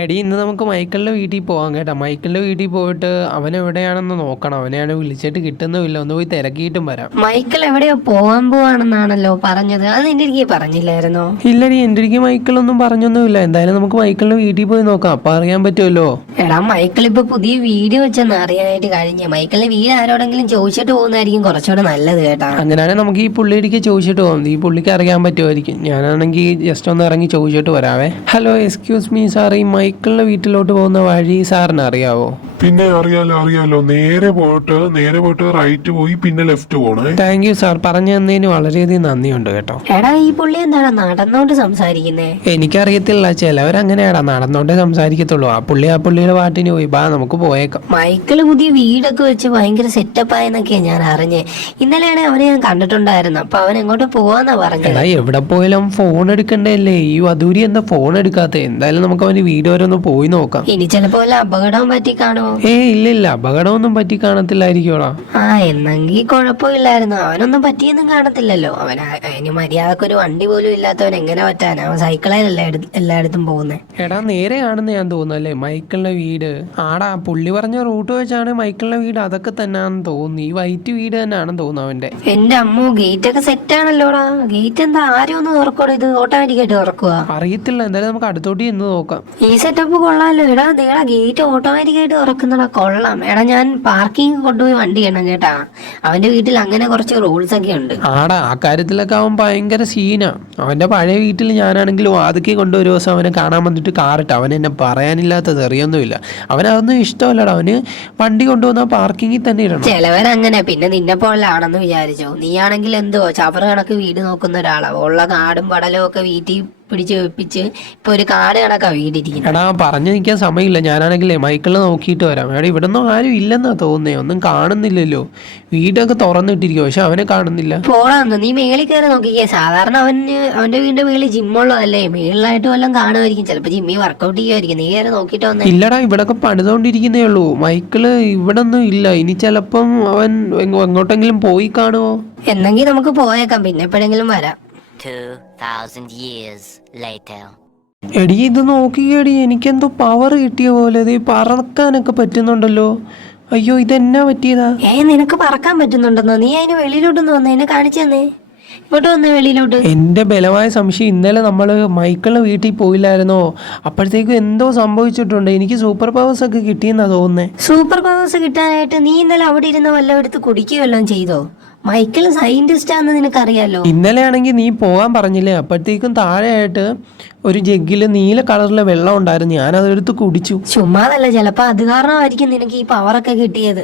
എടി ഇന്ന് നമുക്ക് മൈക്കിളിൻ്റെ വീട്ടിൽ പോകാം കേട്ടോ. മൈക്കിളിൻ്റെ വീട്ടിൽ പോയിട്ട് അവൻ എവിടെയാണെന്ന് നോക്കണം. അവനെയാണ് വിളിച്ചിട്ട് കിട്ടുന്നുമില്ല. ഒന്ന് പോയി തിരക്കിയിട്ടും വരാം. മൈക്കിൾ എവിടെയോ പോകാൻ പോവാണെന്നാണല്ലോ പറഞ്ഞത്. അത് നിന്റെ എനിക്ക് പറഞ്ഞില്ലായിരുന്നോ? ഇല്ലടി, എൻ്റെ എനിക്ക് മൈക്കിളൊന്നും പറഞ്ഞൊന്നുമില്ല. എന്തായാലും നമുക്ക് മൈക്കിളിൻ്റെ വീട്ടിൽ പോയി നോക്കാം, അപ്പം അറിയാൻ പറ്റുമല്ലോ. എടാ, മൈക്കിൾ ഇപ്പൊ പുതിയ വീട് വെച്ചെന്ന് അറിയാനായിട്ട് കഴിഞ്ഞ. മൈക്കിളിന്റെ വീട് ആരോടെങ്കിലും ചോദിച്ചിട്ട് പോകുന്നതായിരിക്കും കുറച്ചുകൂടെ നല്ലത് കേട്ടാ. അങ്ങനെയാണെങ്കിൽ നമുക്ക് ഈ പുള്ളിക്ക് ചോദിച്ചിട്ട് പോകാം. ഈ പുള്ളിക്ക് അറിയാൻ പറ്റുമായിരിക്കും. ഞാനാണെങ്കിൽ ജസ്റ്റ് ഒന്ന് ഇറങ്ങി ചോദിച്ചിട്ട് വരാവേ. ഹലോ, എക്സ്ക്യൂസ് മീ സാർ, ഈ മൈക്കിളിന്റെ വീട്ടിലോട്ട് പോകുന്ന വഴി സാറിന് അറിയാവോ? പിന്നെ അറിയാലോ. നേരെ പോയിട്ട് റൈറ്റ് പോയി പിന്നെ ലെഫ്റ്റ് പോണേ. താങ്ക് യു സാർ, പറഞ്ഞു തന്നതിന് വളരെയധികം നന്ദിയുണ്ട് കേട്ടോ. എടാ, ഈ പുള്ളി എന്താണ് നടന്നോണ്ട് സംസാരിക്കുന്നേ? എനിക്കറിയത്തില്ല, ചിലവരങ്ങനെയാടാ നടന്നോണ്ടേ സംസാരിക്കത്തുള്ളൂ. ആ പുള്ളിയുടെ പാട്ടിന് പോയി. ബാ, നമുക്ക് പോയേക്കാം. മൈക്കിള് പുതിയ വീടൊക്കെ വെച്ച് ഭയങ്കര സെറ്റപ്പ് ആയെന്നൊക്കെയാ ഞാൻ അറിഞ്ഞേ. ഇന്നലെയാണ് അവനെ ഞാൻ കണ്ടിട്ടുണ്ടായിരുന്നു. അപ്പൊ അവൻ എങ്ങോട്ട് പോവാന്നാ പറഞ്ഞത്. എടാ, എവിടെ പോയാലും ഫോൺ എടുക്കണ്ടല്ലേ? ഈ വധൂരി എന്താ ഫോൺ എടുക്കാത്ത? എന്തായാലും നമുക്ക് അവന് വീട് വരെ ഒന്ന് പോയി നോക്കാം. ഇനി ചിലപ്പോ അപകടം പറ്റി കാണുമോ? ഇല്ല, അപകടമൊന്നും പറ്റി കാണത്തില്ലായിരിക്കോടാ. എന്നെങ്കിൽ കുഴപ്പമില്ലായിരുന്നു. അവനൊന്നും പറ്റിയൊന്നും കാണത്തില്ലല്ലോ. അതിന് മര്യാദക്കൊരു വണ്ടി പോലും ഇല്ലാത്തവൻ എങ്ങനെ പറ്റാനാ? അവൻ സൈക്കിളിലല്ലേ എല്ലായിടത്തും പോകുന്നേ. എടാ, നേരെയാണെന്ന് ഞാൻ തോന്നുന്നല്ലേ മൈക്കിളിന്റെ വീട്? ആടാ, പുള്ളി പറഞ്ഞ റൂട്ട് വെച്ചാണ് മൈക്കിളിന്റെ വീട്. അതൊക്കെ തന്നെയാണെന്ന് തോന്നുന്നു. ഈ വൈറ്റ് വീട് തന്നെയാണെന്ന് തോന്നുന്നു അവന്റെ. എന്റെ അമ്മോ, ഗേറ്റ് ഒക്കെ സെറ്റ് ആണല്ലോടാ. ഗേറ്റ് എന്താ ആരും ഒന്ന് തുറക്കോടോ? ഇത് ഓട്ടോമാറ്റിക്കായിട്ട് തുറക്കുക? അറിയത്തില്ല, എന്തായാലും നമുക്ക് അടുത്തോട്ട് ചെന്ന് നോക്കാം. ഈ സെറ്റപ്പ് കൊള്ളാലോ. എടാ, ഗേറ്റ് ഓട്ടോമാറ്റിക്കായിട്ട് തുറക്കുന്നടാ. കൊള്ളാം. എടാ, ഞാൻ പാർക്കിംഗ് കൊണ്ടുപോയി വണ്ടി ചെയ്യണം കേട്ടാ. അവന്റെ വീട്ടിൽ അങ്ങനെ കുറച്ച് റൂൾസ് ഒക്കെ ഉണ്ട്. ആടാ, ആ കാര്യത്തിലൊക്കെ അവൻ ഭയങ്കര സീനാ. അവന്റെ പഴയ വീട്ടിൽ ഞാനാണെങ്കിൽ വാതിക്കി കൊണ്ട് ഒരു ദിവസം അവനെ കാണാൻ വന്നിട്ട് കാറിട്ട് അവൻ എന്നെ പറയാനില്ലാത്തത് അറിയൊന്നുമില്ല. അവനതൊന്നും ഇഷ്ടമല്ലടാ. അവന് വണ്ടി കൊണ്ടുവന്നാൽ പാർക്കിങ്ങിൽ തന്നെ ഇടണം. ചിലവരങ്ങനെ. പിന്നെ നിന്നെ പോലാണെന്ന് വിചാരിച്ചോ? നീയാണെങ്കിൽ എന്തോ ചവറ് കണക്ക് വീട് നോക്കുന്ന ഒരാളാ. ഉള്ള കാടും പടലും ഒക്കെ വീട്ടിൽ പിടിച്ച് വെപ്പിച്ച് ഇപ്പൊ ഒരു കാട് കണക്കാ വീടിരിക്കുന്നത്. എടാ, പറഞ്ഞു നിൽക്കാൻ സമയമില്ല. ഞാനാണെങ്കിലേ മൈക്കിളിനെ നോക്കിയിട്ട് വരാം. എടാ, ഇവിടെ ഒന്നും ആരും ഇല്ലെന്നാ തോന്നുന്നേ. ഒന്നും കാണുന്നില്ലല്ലോ. വീടൊക്കെ തുറന്നിട്ടിരിക്കും, പക്ഷെ അവനെ കാണുന്നില്ല. പോടാന്ന്, നീ മേളിൽ കയറി നോക്കിക്കേ. സാധാരണ അവന്റെ വീടിന്റെ മേളിൽ ജിമ്മുള്ളതല്ലേ. മേളിലായിട്ട് വല്ലതും കാണുമായിരിക്കും. ചിലപ്പോ ജിമ്മി വർക്കൗട്ട് ചെയ്യുമായിരിക്കും. നീ കയറി നോക്കിയിട്ട് വന്നേ. ഇല്ലടാ, ഇവിടൊക്കെ പണിതുകൊണ്ടിരിക്കുന്നേ ഉള്ളൂ. മൈക്കിള് ഇവിടെ ഒന്നും ഇല്ല. ഇനി ചിലപ്പം അവൻ എങ്ങോട്ടെങ്കിലും പോയി കാണുമോ? എന്നെങ്കിൽ നമുക്ക് പോയേക്കാം, പിന്നെ എപ്പോഴെങ്കിലും വരാം. 2000 years later. എടി, ഇത് നോക്കിയേടി, എനിക്കെന്തോ പവർ കിട്ടിയ പോലെ. ഇത് പറക്കാനൊക്കെ പറ്റുന്നുണ്ടല്ലോ. അയ്യോ, ഇതെന്നാ പറ്റിയതാ? നിനക്ക് പറക്കാൻ പറ്റുന്നുണ്ടെന്നോ? നീ അതിന് വെളിയിലോട്ടൊന്ന് വന്നേ, എന്നെ കാണിച്ചു തന്നെ. ഇങ്ങോട്ട് വന്നേ വെളിയിലോട്ട്. എന്റെ ബലമായ സംശയം, ഇന്നലെ നമ്മള് മൈക്കിളിന്റെ വീട്ടിൽ പോയില്ലായിരുന്നോ? അപ്പോഴത്തേക്കും എന്തോ സംഭവിച്ചിട്ടുണ്ട്. എനിക്ക് സൂപ്പർ പവേഴ്സ് ഒക്കെ കിട്ടിയെന്നാ തോന്നുന്നേ. സൂപ്പർ പവേഴ്സ് കിട്ടാനായിട്ട് നീ ഇന്നലെ അവിടെ ഇരുന്ന് വല്ലതും എടുത്ത് കുടിക്കുകയെല്ലാം ചെയ്തോ? മൈക്കിൾ സയന്റിസ്റ്റ് ആണെന്ന് നിനക്കറിയാലോ. ഇന്നലെ ആണെങ്കിൽ നീ പോകാൻ പറഞ്ഞില്ലേ, അപ്പോഴത്തേക്കും താഴെയായിട്ട് ഒരു ജഗ്ഗില് നീല കളറിലെ വെള്ളം ഉണ്ടായിരുന്നു. ഞാനതെടുത്ത് കുടിച്ചു. ചുമ്മാതല്ല, ചിലപ്പോ അത് കാരണമായിരിക്കും നിനക്ക് ഈ പവറൊക്കെ കിട്ടിയത്.